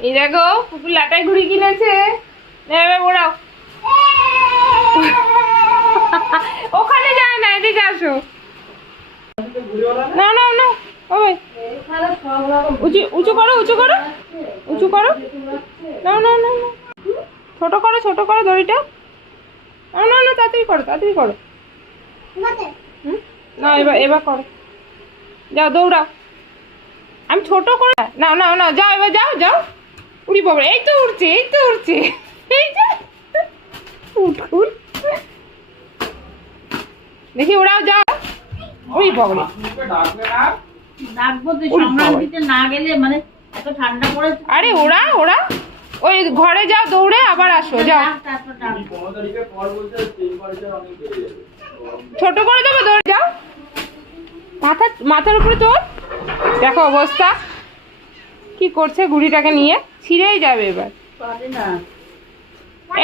এই দেখো, পুকুর লাটাই ঘুড়ি কিনেছে। ওরাও ওখানে যায় না, এদিকে আসো। না না না ওই উঁচু উঁচু করো উঁচু করো। উঁচু করো। না না না না। ছোট করো ছোট করো দড়িটা। না না না, তাড়াতাড়ি করো তাড়াতাড়ি করো। না, এবার এবার করো। যাও, দৌড়াও। আমি ছোট করে না না না, যাও, এবার যাও যাও। উড়ি বাবা এই তো উঠছে এই তো উঠছে এই যে উঠ উঠ। দেখি ওরাও যাও। উড়ি বাবা ডাকবো তো ওরে না গেলে মানে এত ঠান্ডা পড়েছে আরে ওরা ওরা। ওই ঘরে যাও দৌড়ে আবার আসো যাও। ছোট করে দেবো দৌড়ে যাও। মাথা মাথার উপরে তোর। দেখো অবস্থা। কি করছে গুড়িটাকে নিয়ে? ছিঁড়েই যাবে এবার।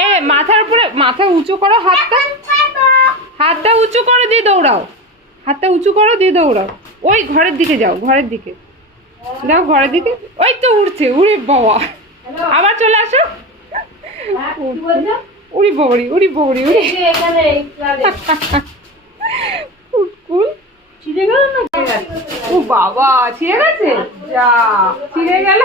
এ মাথার উপরে মাথা উঁচু করো হাতটা। হাতটা উঁচু করো দিয়ে দৌড়াও। হাতটা উঁচু করো দিয়ে দৌড়াও। ওই ঘরের দিকে যাও ঘরের দিকে। যাও ঘরের দিকে। ওই তো উড়ছে উড়ে বাবা। আবার চলে আসো। উড়ি বৌড়ি উড়ি বগড়ি উড়ি উটকুল ছিঁড়ে গেল না ও বাবা ছিঁড়ে গেছে যা ছিঁড়ে গেল।